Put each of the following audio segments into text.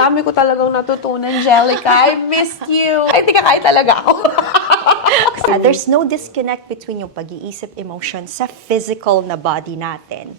dami ko talagang natutunan, Gelica. I missed you. Ay, di kakain talaga ako. There's no disconnect between yung pag-iisip, emotion sa physical na body natin.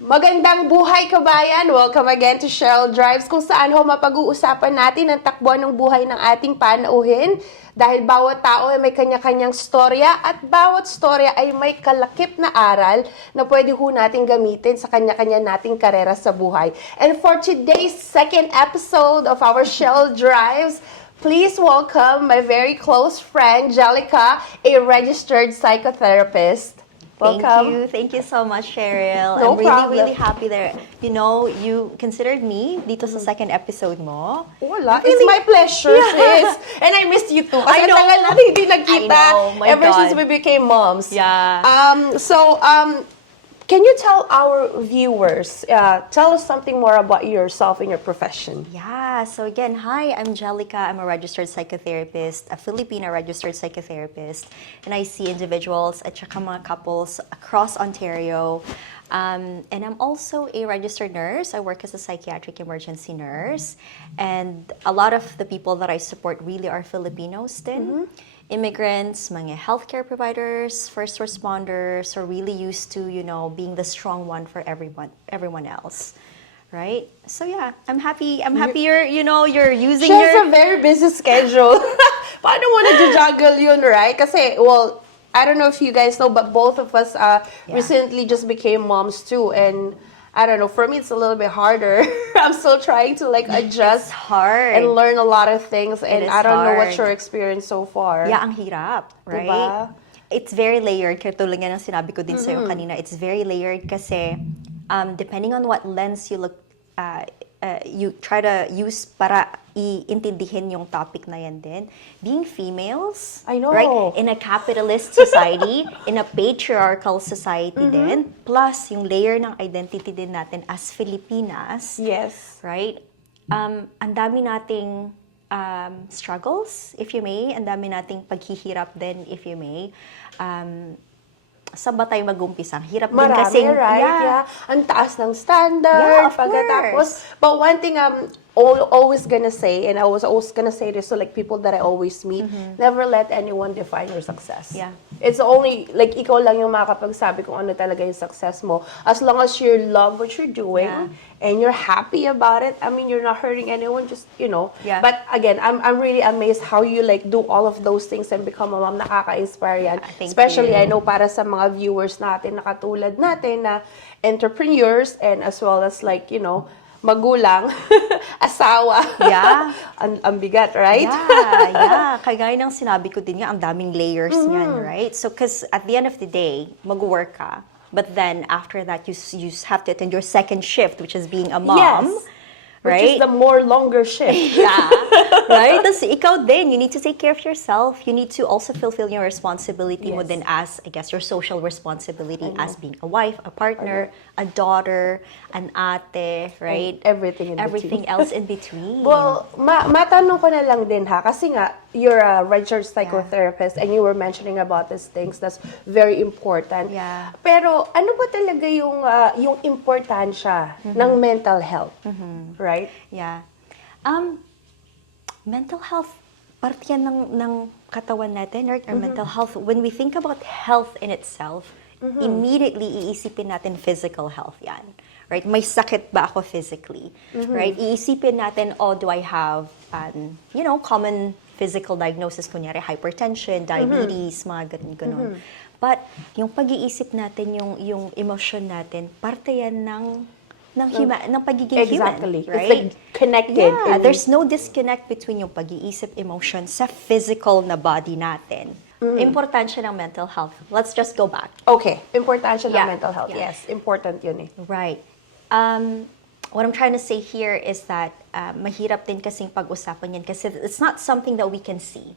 Magandang buhay, kabayan! Welcome again to Sheryl Drives, kung saan mapag-uusapan natin ang takbuhan ng buhay ng ating panauhin. Dahil bawat tao ay may kanya-kanyang storya at bawat storya ay may kalakip na aral na pwede natin gamitin sa kanya-kanya nating karera sa buhay. And for today's second episode of our Sheryl Drives, please welcome my very close friend, Gelica, a registered psychotherapist. Welcome. Thank you so much, Sheryl. No I'm problem. really happy that, you considered me dito sa second episode mo. Wala. It's my pleasure, sis. And I missed you too. Kasi I know. tagal natin hindi nagkita. I know, my ever God. since we became moms. Yeah. Can you tell our viewers, tell us something more about yourself and your profession? Yeah, so again, hi, I'm Gelica. I'm a registered psychotherapist, a Filipina registered psychotherapist, and I see individuals at saka mga couples across Ontario. And I'm also a registered nurse. I work as a psychiatric emergency nurse, and a lot of the people that I support really are Filipinos din. Immigrants, mga healthcare providers, first responders are really used to, being the strong one for everyone else. Right? So yeah, I'm happy you're using She has a very busy schedule. Paano mo nag-juggle yun, right? Kasi, well, I don't know if you guys know, but both of us recently just became moms too. And I don't know, for me it's a little bit harder. I'm still trying to adjust It's hard. and learn a lot of things. And is I don't know what hard. your experience so far. Yeah, ang hirap, right? Diba? It's very layered. Katulad nga ng sinabi ko din sa'yo kanina, it's very layered kasi depending on what lens you look, you try to use para iintindihin yung topic na yan din. Being females, I know. right? In a capitalist society, in a patriarchal society din, plus yung layer ng identity din natin as Filipinas, Yes. right? Ang dami nating struggles, if you may. Ang dami nating paghihirap din, if you may. Saan ba tayo mag-umpisa? Hirap din Marami, kasi. right? Yeah. Ang taas ng standard. Yeah, of course. But one thing I'm always gonna say, and I was always gonna say this to people that I always meet, never let anyone define your success. Yeah. It's only, ikaw lang yung makakapagsabi kung ano talaga yung success mo. As long as you love what you're doing, and you're happy about it, I mean, you're not hurting anyone, just, Yeah. But again, I'm really amazed how you do all of those things and become a mom. Nakaka-inspire yan. Thank Especially, you. I know, para sa mga viewers natin na katulad natin na entrepreneurs and as well as magulang, asawa. Yeah. ang bigat, right? Yeah. Kagaya ng sinabi ko din nga, ang daming layers niyan, right? So, because at the end of the day, mag-work ka, but then after that, you have to attend your second shift, which is being a mom. Yes. Right? Which is the more longer shift. Yeah. Right? Tapos ikaw din, you need to take care of yourself. You need to also fulfill your responsibility mo Yes. din as, I guess, your social responsibility as being a wife, a partner, a daughter, an ate, right? And everything in Everything between. else in between. Well, matanong ko na lang din ha, kasi nga, you're a registered psychotherapist and you were mentioning about these things that's very important. Yeah. Pero ano ba talaga yung importansya ng mental health? Right? Yeah. Mental health, parte yan ng katawan natin, right? Our mental health. When we think about health in itself, immediately iisipin natin physical health yan. Right? May sakit ba ako physically? Right? Iisipin natin, do I have, common physical diagnosis, kunyari hypertension, diabetes, mga ganun. But yung pag-iisip natin, yung emotion natin, parte yan ng pagiging Exactly. human, right? It's connected. Yeah, there's no disconnect between yung pag-iisip, emotion sa physical na body natin. Importansya ng mental health. Let's just go back. Okay. Importansya ng Yeah. mental health. Yeah. Yes. Important yun eh. Right. What I'm trying to say here is that mahirap din kasing pag-usapan yan kasi it's not something that we can see.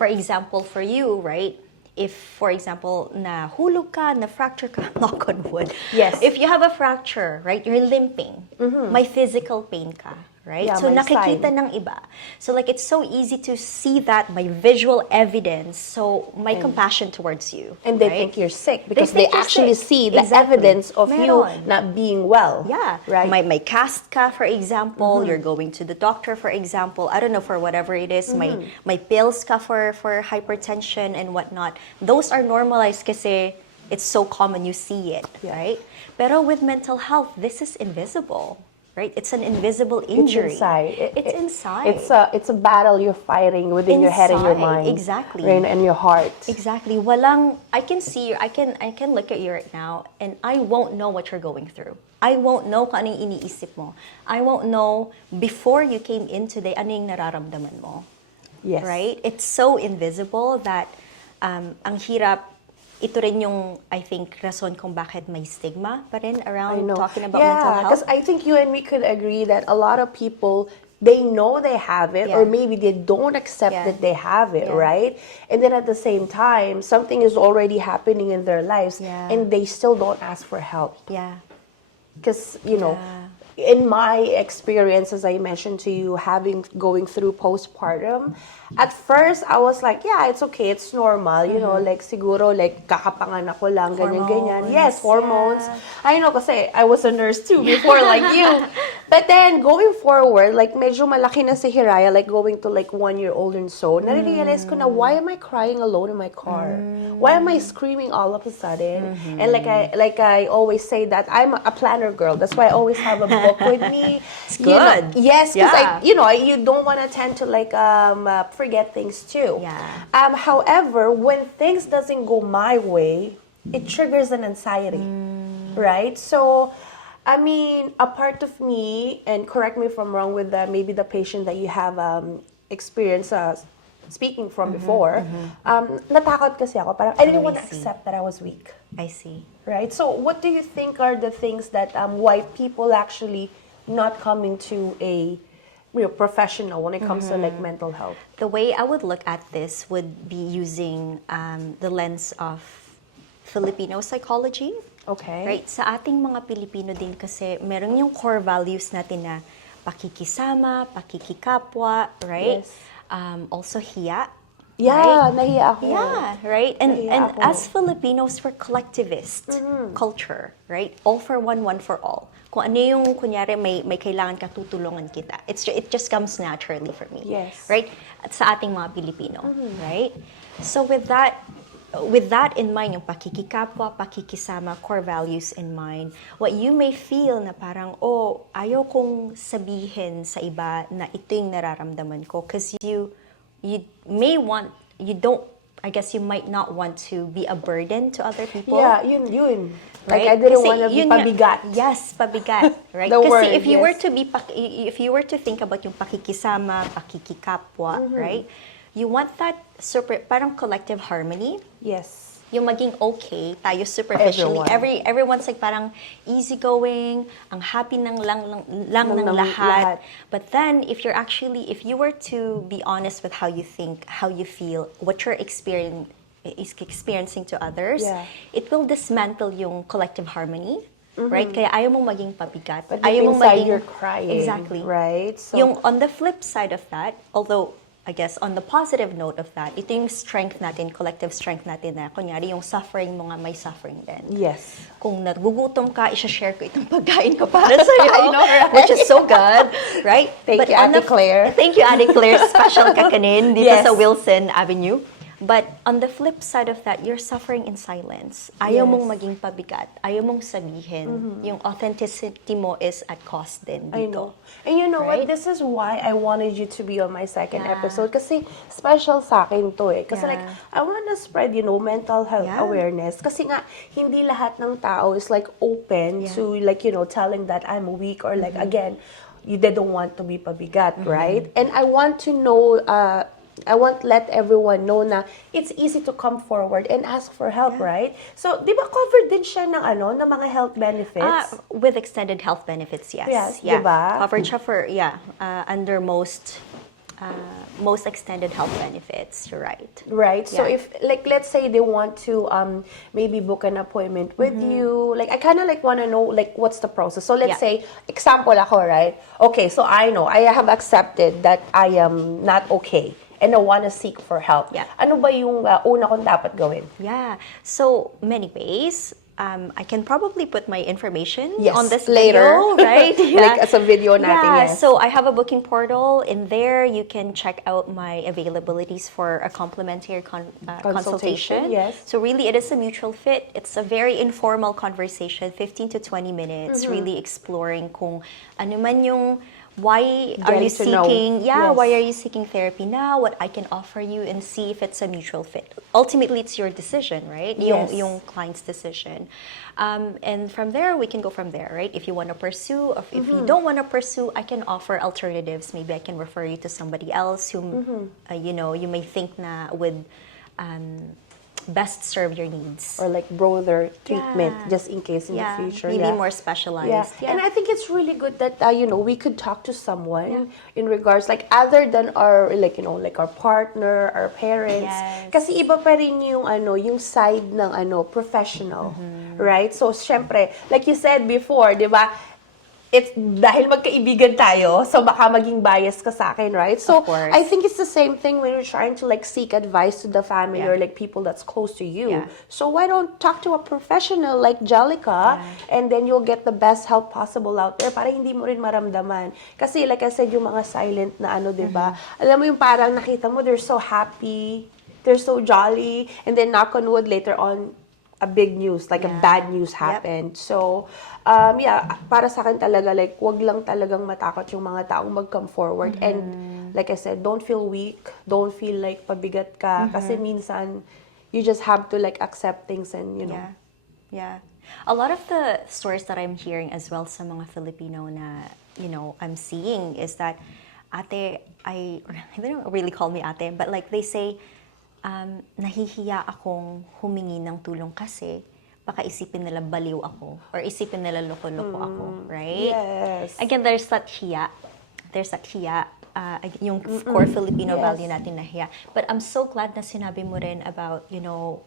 For example, for you, right? If, for example, nahulog ka, na-fracture ka, knock on wood. Yes. If you have a fracture, right, you're limping, may physical pain ka, right? Yeah, So may nakikita sign. ng iba. So like it's so easy to see that by visual evidence. So may compassion towards you. And they right? think you're sick because think they you're actually sick. see the Exactly. evidence of you Meron. not being well. Yeah. Right? May cast ka, for example. You're going to the doctor, for example. I don't know, for whatever it is. May pills ka for hypertension and whatnot. Those are normalized kasi it's so common, you see it, Yeah. right? Pero with mental health, this is invisible, right? It's an invisible It's injury. inside. It's inside. It's a battle you're fighting within your head and your Inside, mind. exactly. And your heart. Exactly. I can see you, I can look at you right now and I won't know what you're going through. I won't know kung anong iniisip mo. I won't know before you came in today anong nararamdaman mo. Yes. Right? It's so invisible that ang hirap. Ito rin yung, I think, rason kung bakit may stigma pa rin I around know. talking about mental health. because I think you and me could agree that a lot of people, they know they have it, or Yeah. maybe they don't accept Yeah. that they have it, Yeah. right? And then at the same time, something is already happening in their lives, Yeah. and they still don't ask for help. Yeah. Because, in my experience, as I mentioned to you, going through postpartum, at first I was like, yeah, it's okay, it's normal, like siguro like kakapanganak ko lang, ganyan. Yes, hormones. Yeah. I know kasi I was a nurse too before like you. But then going forward, like medyo malaki na si Hiraya, like going to like 1-year-old and so, nare-realize ko na, why am I crying alone in my car? Why am I screaming all of a sudden? And like I always say that I'm a planner girl. That's why I always have a book with me. It's You know, good. yes, because Yeah. you don't want to tend to like forget things too. Yeah. However, when things doesn't go my way, it triggers an anxiety, right? So, I mean, a part of me, and correct me if I'm wrong with maybe the patient that you have experienced speaking from before, natakot kasi ako. Parang I didn't want to see. accept that I was weak. I see. Right. So, what do you think are the things that why people actually not coming to a professional when it comes to like mental health? The way I would look at this would be using the lens of Filipino psychology. Okay. Right? Sa ating mga Pilipino din kasi meron yung core values natin na pakikisama, pakikikapwa, right? Yes. Also hiya. Yeah, nahiya ako. Yeah, right? And Nahiya ako. as Filipinos, we're collectivist culture, right? All for one, one for all. Kung ano yung, kunyari, may kailangan ka, tutulungan kita. It just comes naturally for me. Yes. Right? At sa ating mga Pilipino, right? So with that in mind, yung pakikikapwa, pakikisama, core values in mind, what you may feel na parang, ayaw kong sabihin sa iba na ito yung nararamdaman ko because you might not want to be a burden to other people. Yeah, yun. Like Right? I didn't Kasi want to be yun nga- pabigat. Yes, pabigat. Right? The Kasi word, if you yes. were to think about yung pakikisama, pakikikapwa, right? You want that parang collective harmony. Yes. Yung maging okay tayo superficially. Everyone. Everyone's like parang easygoing, ang happy ng ng lahat. But then if you were to be honest with how you think, how you feel, what you're experiencing to others, Yeah. it will dismantle yung collective harmony. Right? Kaya ayaw mong maging pabigat. But ayaw deep mong inside, you're crying. Exactly. Right? So, Yung on the flip side of that, although I guess on the positive note of that, ito yung strength natin, collective strength natin na kunyari yung suffering mo nga may suffering din. yes. Kung nagugutom ka, i-share ko itong pagkain ko para sa'yo. I know, right? Which is so good, right? Thank you, on Ate Claire. Thank you, Ate Claire. Special kakanin dito Yes. sa Wilson Avenue. But on the flip side of that, you're suffering in silence. Ayaw Yes. mong maging pabigat. Ayaw mong sabihin. Yung authenticity mo is at cost din dito. I know. And you know Right? what? This is why I wanted you to be on my second Yeah. episode. Kasi special sa akin to eh. Kasi Yeah. like, I want to spread, mental health Yeah. awareness. Kasi nga, hindi lahat ng tao is like open Yeah. to like, telling that I'm weak or like, again, they don't want to be pabigat, right? And I want to know, I want let everyone know na it's easy to come forward and ask for help, right? So, di ba covered din siya ng ng mga health benefits? With extended health benefits, yes. Yes, yeah. diba? Covered siya for, under most most extended health benefits. You're right. Right. So Yeah. if like let's say they want to maybe book an appointment with you, like I kind of like want to know like what's the process. So let's Yeah. say example ako, right? Okay, so I know I have accepted that I am not okay and I want to seek for help. Yeah. Ano ba yung una kong dapat gawin? Yeah. So many ways. I can probably put my information Yes, on this later. video, right? Like as a video natin, Yeah. yes. So I have a booking portal. In there, you can check out my availabilities for a complimentary consultation. Yes. So really, it is a mutual fit. It's a very informal conversation, 15 to 20 minutes, really exploring kung ano man yung why are you Getting to know. seeking Yes. why are you seeking therapy now, what I can offer you, and see if it's a mutual fit. Ultimately, it's your decision, right? Yes. Yung client's decision. And from there, we can go from there, right? If you want to pursue, if you don't want to pursue, I can offer alternatives. Maybe I can refer you to somebody else whom you may think na would best serve your needs. Or like broader treatment Yeah. just in case in the future. Maybe yeah. more specialized. Yeah. And I think it's really good that we could talk to someone in regards like other than our like like our partner, our parents. Yes. Kasi iba pa rin yung yung side ng professional, right? So syempre, like you said before, 'di ba? It's dahil magkaibigan tayo, so baka maging bias ka sa akin, right? So Of course. I think it's the same thing when you're trying to like seek advice to the family Yeah. or like people that's close to you. Yeah. So why don't talk to a professional like Gelica, and then you'll get the best help possible out there para hindi mo rin maramdaman. Kasi like I said, yung mga silent na 'di ba? Alam mo yung parang nakita mo they're so happy, they're so jolly, and then knock on wood later on a big news, like a bad news happened. So, para sa akin talaga, like, wag lang talagang matakot yung mga taong mag-come forward. And, like I said, don't feel weak. Don't feel like pabigat ka. Kasi minsan, you just have to, like, accept things and, Yeah. A lot of the stories that I'm hearing as well sa mga Filipino na, I'm seeing is that, ate, they don't really call me ate, but like they say, nahihiya akong humingi ng tulong kasi baka isipin nila baliw ako or isipin nila loko-loko ako, right? Yes. Again, there's that hiya. Yung core Filipino Yes. value natin na hiya. But I'm so glad na sinabi mo rin about,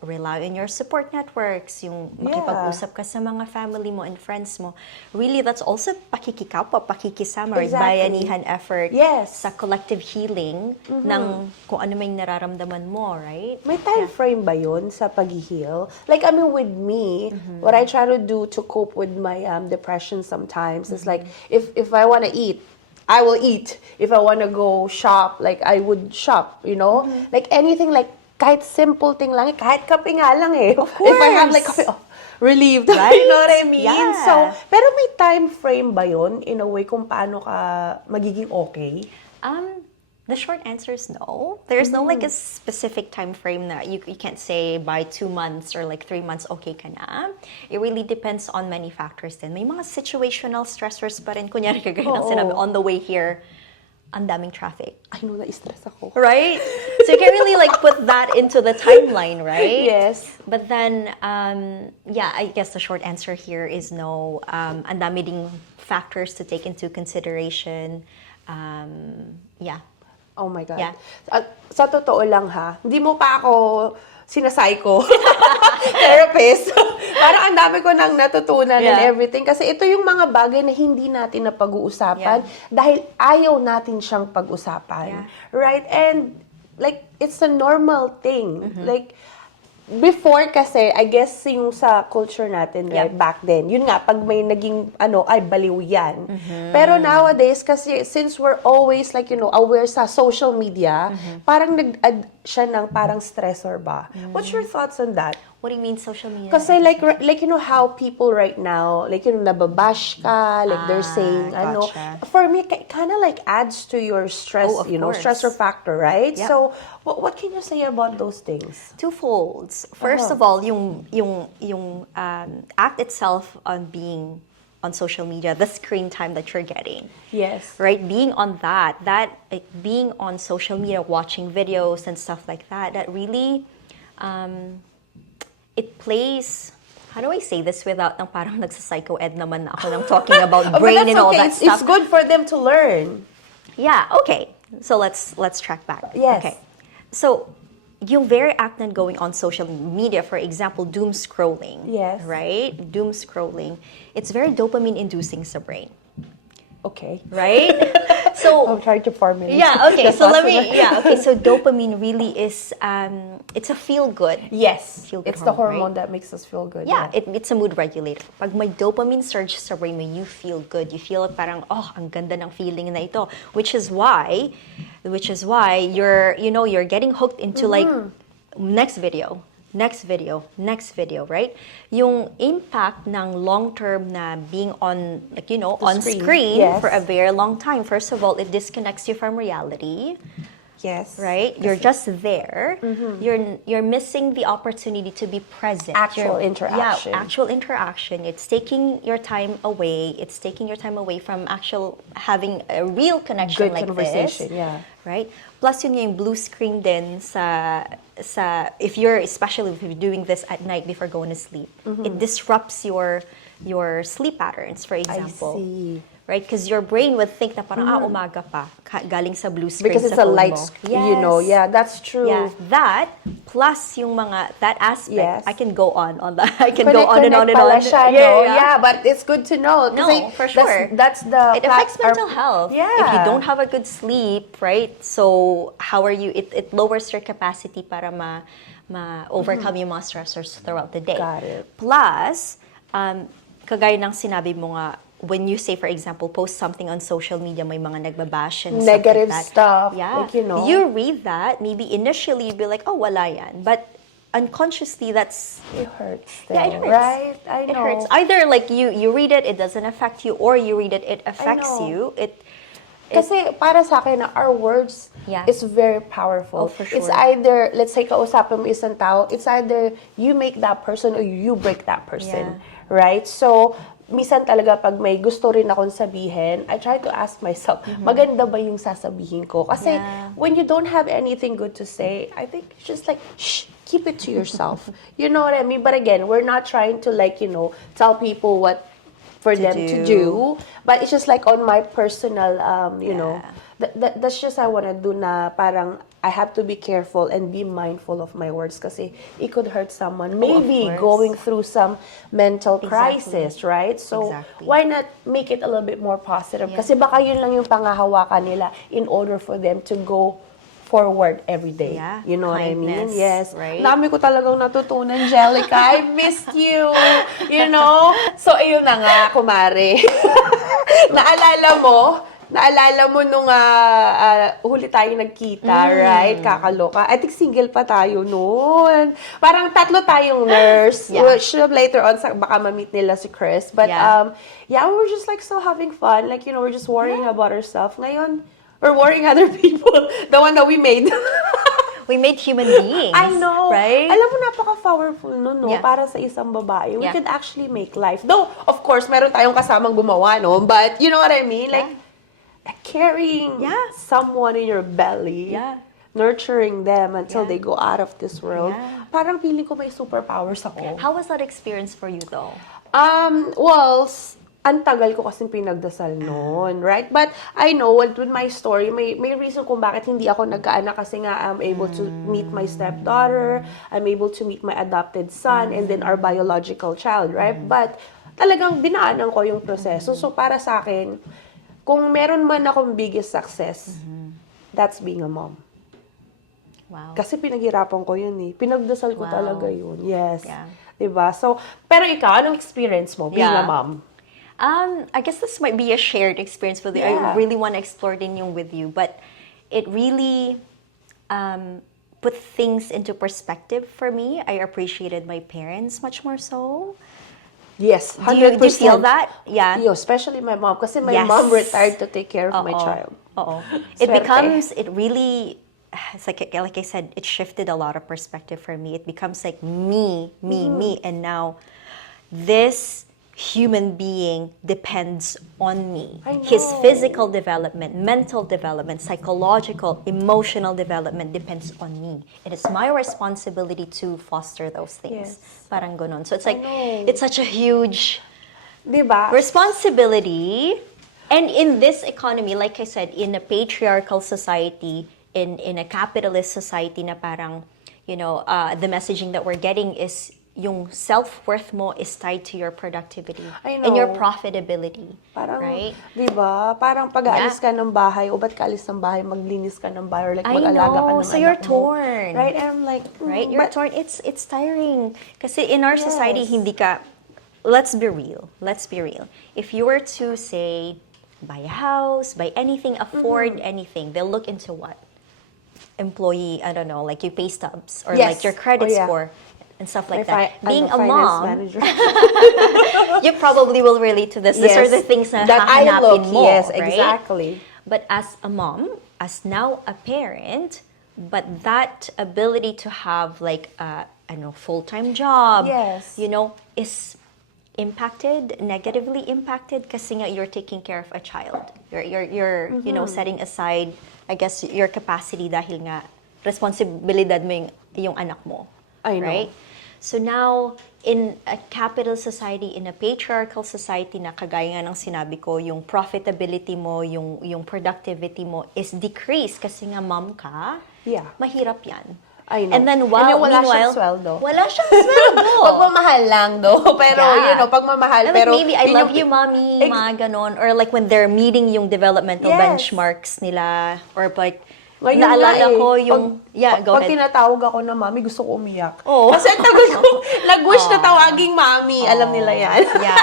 rely on your support networks, yung makipag-usap ka sa mga family mo and friends mo. Really, that's also pakikikapwa, pakikisama, right? Exactly. Bayanihan effort Yes. sa collective healing ng kung ano may nararamdaman mo, right? May time frame ba yun sa pag-heal? Like, I mean, with me, what I try to do to cope with my depression sometimes is like, if I want to eat, I will eat. If I want to go shop, like, I would shop, Like, anything, like, kahit simple thing lang, kahit kape nga lang eh. Of If I have, course. like, coffee, relieved. Right? You know what I mean? Yeah. So, pero may time frame ba yun, in a way, kung paano ka magiging okay? The short answer is no. There's no like a specific time frame that you can't say by 2 months or like 3 months okay ka na. It really depends on many factors din. May mga situational stressors pa rin. Kunyari kagaya ng sinabi, on the way here, ang daming traffic. I know, na-stress ako. Right? So you can't really like put that into the timeline, right? Yes. But then, I guess the short answer here is no. Ang dami ding factors to take into consideration. Yeah. Oh my God. Yeah. Sa totoo lang ha, hindi mo pa ako sinasayko therapist. Parang ang dami ko nang natutunan and everything. Kasi ito yung mga bagay na hindi natin napag-uusapan dahil ayaw natin siyang pag-usapan. Yeah. Right? And like, it's a normal thing. Like, before kasi, I guess yung sa culture natin, right, back then, yun nga, pag may naging, ay, baliw yan. Pero nowadays, kasi since we're always, like, aware sa social media, parang nag-add siya ng parang stressor ba? What's your thoughts on that? What do you mean social media? Kasi like how people right now, like nababash ka, like they're saying, gotcha. for me, kind of like adds to your stress, Oh, of course. stressor factor, right? Yep. So, what can you say about those things? Twofolds. First of all, yung act itself on being on social media, the screen time that you're getting. Yes. Right? Being on that like, being on social media, watching videos and stuff like that really, it plays, how do I say this without nang parang nagsa-psycho-ed naman ako ng talking about But brain that's and all okay. that stuff. It's good for them to learn. Yeah, okay. So let's track back. Yes. Okay. So yung very act na going on social media, for example, doom scrolling. Yes. Right? Doom scrolling. It's very dopamine inducing sa brain. Okay. Right? So I'm trying to formulate. yeah, okay. the So let thoughts me of my- yeah, okay. So dopamine really is it's a feel good. Yes. Feel-good It's the hormone, hormone that makes us feel good. Yeah, it's a mood regulator. Pag may dopamine surge sa brain mo, you feel good. You feel parang, oh, ang ganda ng feeling na ito. Which is why you're getting hooked into like next video, right? Yung impact ng long-term na being on, like, on screen Yes. for a very long time. First of all, it disconnects you from reality. Yes. Right? You're just there. You're missing the opportunity to be present. Actual interaction. Yeah, actual interaction. It's taking your time away. It's taking your time away from actual having a real connection Good like conversation, this. yeah. Right? Plus yun yung blue screen din sa especially if you're doing this at night before going to sleep. It disrupts your sleep patterns, for example. I see. Right? Because your brain would think na parang, umaga pa, galing sa blue screen Because sa it's a phone light, mo. yeah, that's true. Yeah, that plus yung that aspect, Yes. I can go on that. I can go on and on and pala on. siya, no? Yeah, but it's good to know. No, Kasi for sure. That's the... It affects mental health. Yeah. If you don't have a good sleep, right? So how are you? It lowers your capacity para overcome yung mga stressors throughout the day. Got it. Plus, kagaya ng sinabi mo nga, when you say, for example, post something on social media, may mga nagbabash and Negative stuff like that. stuff. Yeah. Like, you know. You read that, maybe initially you'd be like, oh, wala yan. But unconsciously, that's... It hurts still, Yeah, it hurts. right? I It know. hurts. Either like you read it affects affect you, or you read it affects know. you. Kasi para sa akin, our words Yeah. is very powerful. Oh, for sure. It's either, let's say, kausapin mo isang tao, it's either you make that person or you break that person. Yeah. Right? So, minsan talaga pag may gusto rin akong sabihin, I try to ask myself, maganda ba yung sasabihin ko? Kasi when you don't have anything good to say, I think it's just like, shh, keep it to yourself. You know what I mean? But again, we're not trying to tell people what for them to do. But it's just like on my personal, that's just I want to do na parang I have to be careful and be mindful of my words kasi it could hurt someone. Maybe course. going through some mental Exactly. crisis, right? So, Exactly. why not make it a little bit more positive? Yeah. Kasi baka yun lang yung pangahawakan nila in order for them to go forward every day. Yeah. You know what I mean? Kindness, Yes. right? Dami ko talagang natutunan, Gelica. I missed you. You know? So, ayun na nga, kumare. Naalala mo nung huli tayo nagkita, right? Kakaloka. I think single pa tayo noon. Parang tatlo tayong nurse. Yeah. Which later on, baka ma-meet nila si Chris. But, Yeah. we were just like so having fun. Like, we're just worrying about ourselves. Ngayon, we're worrying other people. The one that we made. We made human beings. I know. Right? Alam mo, napaka-powerful nun, no? Yeah. Para sa isang babae. We Yeah. could actually make life. Though, of course, meron tayong kasamang gumawa, no? But, you know what I mean? Like, carrying someone in your belly. Yeah. Nurturing them until Yeah. they go out of this world. Yeah. Parang feeling ko may superpowers ako. How was that experience for you, though? Ang tagal ko kasing pinagdasal noon, right? But I know, with my story, may reason kung bakit hindi ako nagkaanak kasi nga I'm able to meet my stepdaughter, I'm able to meet my adopted son, and then our biological child, right? But talagang dinaanan ko yung proseso. So para sa akin, kung meron man akong biggest success, that's being a mom. Wow. Kasi pinaghirapan ko yun eh. Pinagdasal ko Wow. talaga yun. Yes. Yeah. Diba? So, pero ikaw, anong experience mo being Yeah. a mom? I guess this might be a shared experience with you. Yeah. I really want to explore din yung with you, but it really put things into perspective for me. I appreciated my parents much more so. Yes, Do 100%. you feel that? Yeah. Especially my mom. Kasi my Yes. mom retired to take care of my Oo. child. Oo. Swerte. It's like I said, it shifted a lot of perspective for me. It becomes like me. And now, this human being depends on me. I His know. physical development, mental development, psychological, emotional development depends on me. It is my responsibility to foster those things. Yes. Parang ganon. So it's like, know. it's such a huge Diba? responsibility, And in this economy, like I said, in a patriarchal society, in a capitalist society na parang, the messaging that we're getting is yung self-worth mo is tied to your productivity I and your know. profitability. Parang, right? di ba? Parang pag-aalis ka ng bahay, o ba't ka alis ng bahay, maglinis ka ng bahay, or like I mag-alaga ka know. ng So you're anak mo. torn. Right? And I'm like, Right? You're but, torn. It's tiring. Kasi in our society, Yes. hindi ka, let's be real. Let's be real. If you were to say, buy a house, buy anything, afford anything, they'll look into what? Employee, I don't know, like your pay stubs or Yes. like your credit Oh, yeah. score and stuff like my that. Being a finance mom, manager. you probably will relate to this. These are the things na that I look, hahanapin mo, yes, right? exactly. But as a mom, as now a parent, but that ability to have like a full-time job, Yes. is impacted, negatively impacted kasi nga you're taking care of a child. You're setting aside, I guess, your capacity dahil nga responsibilidad mo yung anak mo. I know. Right? So now, in a capital society, in a patriarchal society na kagaya nga ng sinabi ko, yung profitability mo, yung productivity mo is decreased kasi nga mom ka, Yeah. mahirap yan. I know. And then wala meanwhile, siyang sweldo. Wala siyang sweldo. Pagmamahal lang, do. Pero, Yeah. pagmamahal. Like, Pero, maybe, I yun love you, mommy, Ex- mga ganon. Or like when they're meeting yung developmental Yes. benchmarks nila. Or like, Ngayon naalala nga ko yung, go pag ahead. tinatawag ako na mami, gusto ko umiyak. Oo. Kasi tagal ko, nag-wish na tawaging mami. Alam nila yan. Yeah.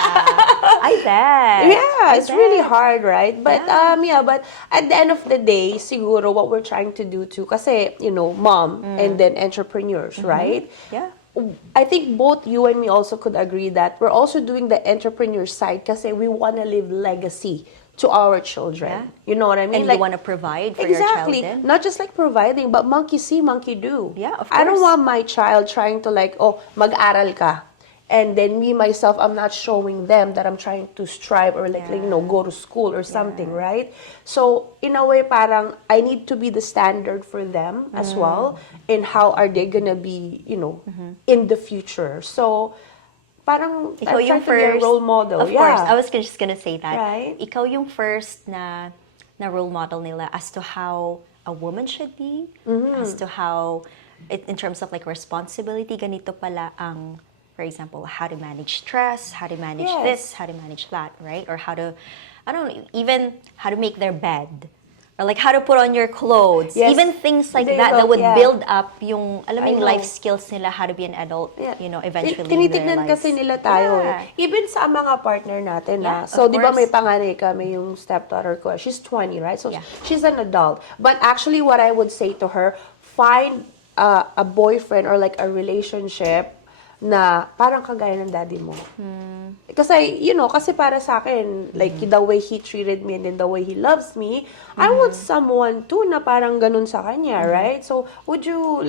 I bet. Yeah, I it's bet. really hard, right? But Yeah. but at the end of the day, siguro what we're trying to do too, kasi mom and then entrepreneurs, right? Yeah. I think both you and me also could agree that we're also doing the entrepreneur side kasi we want to leave legacy to our children. Yeah. You know what I mean? And you want to provide for Exactly. your child then? Not just like providing, but monkey see, monkey do. Yeah, of I don't course. want my child trying to mag-aral ka. And then me, myself, I'm not showing them that I'm trying to strive or go to school or something, right? So, in a way, parang I need to be the standard for them as well in how are they gonna be, in the future. So, parang Ikaw I'm yung trying to be a first. role model. Of course. I was just gonna say that. Right. Ikaw yung first na role model nila as to how a woman should be, as to how, in terms of like responsibility, ganito pala ang, for example, how to manage stress, how to manage Yes. this, how to manage that, right? Or how to, I don't know, even how to make their bed. Or like how to put on your clothes. Yes. Even things like They that look, would yeah. build up yung, alam mo I yung know. life skills nila, how to be an adult, Yeah. eventually Tinitignan in their lives. kasi nila tayo Yeah. Even sa mga partner natin Yeah, So, of di ba course. may panganay kami yung stepdaughter ko. She's 20, right? So, Yeah. she's an adult. But actually, what I would say to her, find a boyfriend or like a relationship na parang kagaya ng daddy mo. Kasi, kasi para sa akin, like the way he treated me and then the way he loves me, I want someone too na parang ganun sa kanya, right? So, would you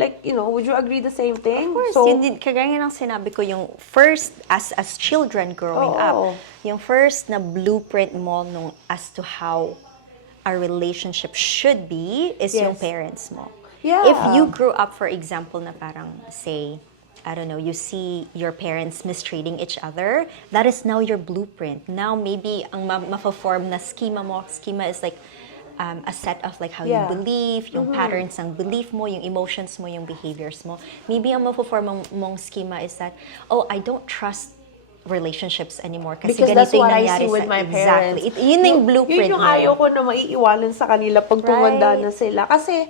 agree the same thing? Of course, So, kagaya ng sinabi ko, yung first, as children growing up, yung first na blueprint mo as to how a relationship should be is yung Yes. parents mo. Yeah. If you grew up, for example, na parang, say, I don't know, you see your parents mistreating each other, that is now your blueprint. Now, maybe ang ma-form na schema mo, schema is like a set of like how Yeah. you believe, yung patterns ng belief mo, yung emotions mo, yung behaviors mo. Maybe ang ma-form mong schema is that, oh, I don't trust relationships anymore kasi because that's ganito yung what I nangyari see with sa my parents. Exactly. Yun yung blueprint Yun yung mo. ayaw ko na maiiwanan sa kanila pag tumanda Right. na sila. Kasi,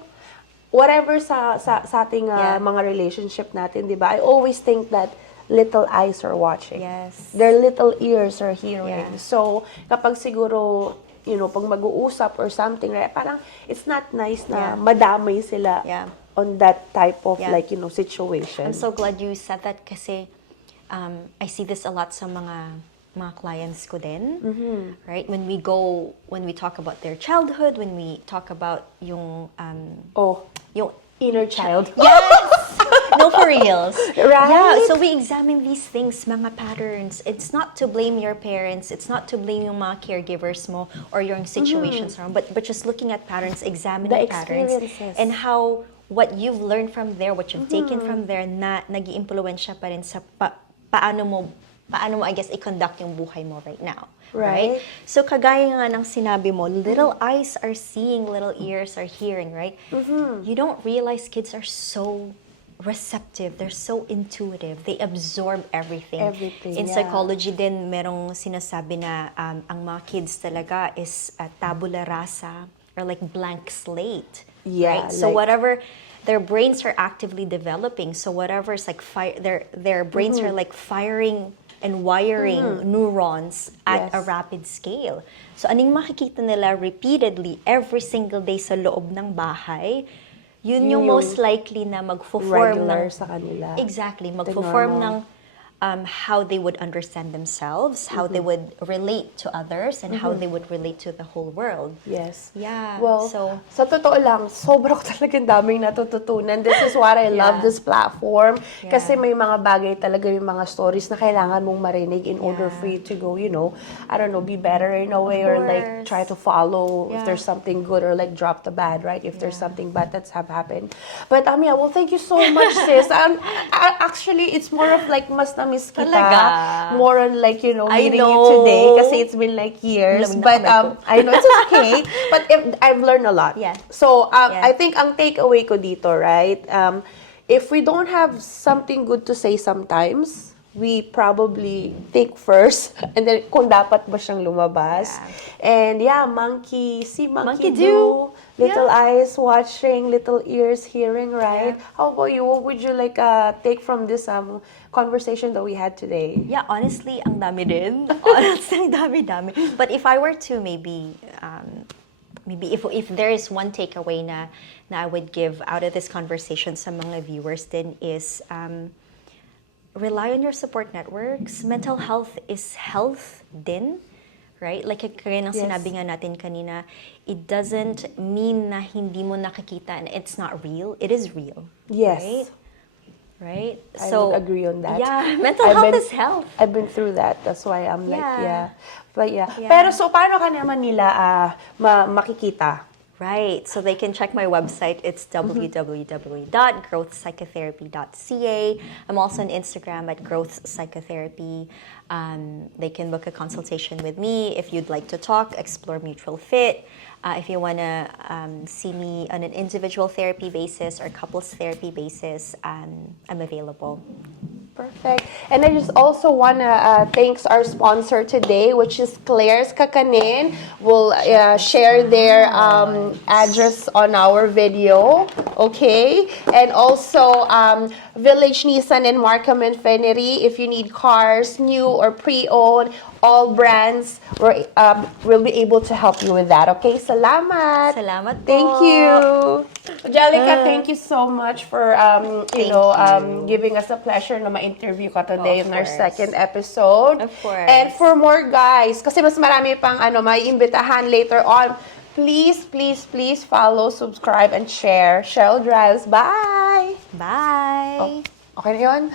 whatever sa ating Yeah. mga relationship natin, di ba? I always think that little eyes are watching. Yes. Their little ears are hearing. Yeah. So, kapag siguro, pag mag-uusap or something, right, parang it's not nice na Yeah. madamay sila Yeah. on that type of Yeah. situation. I'm so glad you said that kasi I see this a lot sa mga clients ko din, right? When we talk about their childhood, when we talk about yung yung inner child. yes, no for reals, Right? Yeah, so we examine these things, mga patterns. It's not to blame your parents. It's not to blame yung mga caregivers mo or yung situations around, but just looking at patterns, examining The patterns, experiences. and how what you've learned from there, what you've taken from there, na nag-iimpluwensya pa rin sa paano mo paano mo, I guess, i-conduct yung buhay mo right now. Right. So, kagaya nga ng sinabi mo, little eyes are seeing, little ears are hearing, right? You don't realize kids are so receptive. They're so intuitive. They absorb everything. Everything, In yeah. psychology din, merong sinasabi na ang mga kids talaga is tabula rasa or like blank slate. Yeah, Right? So like- whatever their brains are actively developing. So whatever's like their brains are like firing and wiring neurons at a Yes. rapid scale. So aning makikita nila repeatedly every single day sa loob ng bahay, yun yung most likely na magfo-form regular ng sa kanila. Exactly, The magfo-form normal. ng how they would understand themselves, how they would relate to others, and how they would relate to the whole world. Yes. Yeah, Well, so- sa totoo lang, sobrang talagang daming natututunan. This is what I love Yeah. this platform. Yeah. Kasi may mga bagay talaga, yung mga stories na kailangan mong marinig in order Yeah. for you to go, I don't know, be better in a way or like course. try to follow if Yeah. there's something good or like drop the bad, right? If there's Yeah. something bad that's have happened. But yeah, well, thank you so much, sis. Actually, it's more of like mas na-miss kita. Talaga? More on like, I meeting you know. today kasi it's been like years. Lamig na But kamay ko. I know it's okay. But I've learned a lot. Yeah. So Yeah. I think ang takeaway ko dito, right? If we don't have something good to say sometimes, we probably think first and then kung dapat ba siyang lumabas. And yeah, monkey see, monkey Monkey do. do. Little Yeah. eyes watching, little ears hearing, right? How about you? What would you like take from this conversation that we had today? Yeah, honestly, ang dami din. Honestly, ang dami-dami. But if I were to maybe if there is one takeaway na I would give out of this conversation sa mga viewers din is rely on your support networks. Mental health is health din. Right? Like kaya ng Yes. sinabi nga natin kanina, it doesn't mean na hindi mo nakikita and it's not real. It is real. Yes. Right? Right? I would agree on that. Yeah, mental I've health been- is health. I've been through that. That's why I'm like, Yeah. But yeah. Yeah. Pero so, paano ka naman nila makikita? Right. So they can check my website. It's www.growthpsychotherapy.ca. I'm also on Instagram at Growth Psychotherapy. They can book a consultation with me if you'd like to talk, explore mutual fit. If you want to see me on an individual therapy basis or couples therapy basis, I'm available. Perfect. And I just also want to thanks our sponsor today, which is Claire's Kakanin. We'll share their address on our video. Okay? And also, Village Nissan and Markham Infinity. If you need cars, new or pre-owned, all brands, we'll be able to help you with that. Okay? Salamat. Salamat po. Thank you. Gelica, thank you so much for Thank you. giving us a pleasure na ma-interview ka today Of in our course. second episode. Of course. And for more guys, kasi mas marami pang maiimbitahan later on, please follow, subscribe, and share. Sheryl Drives. Bye! Bye. Okay na yun?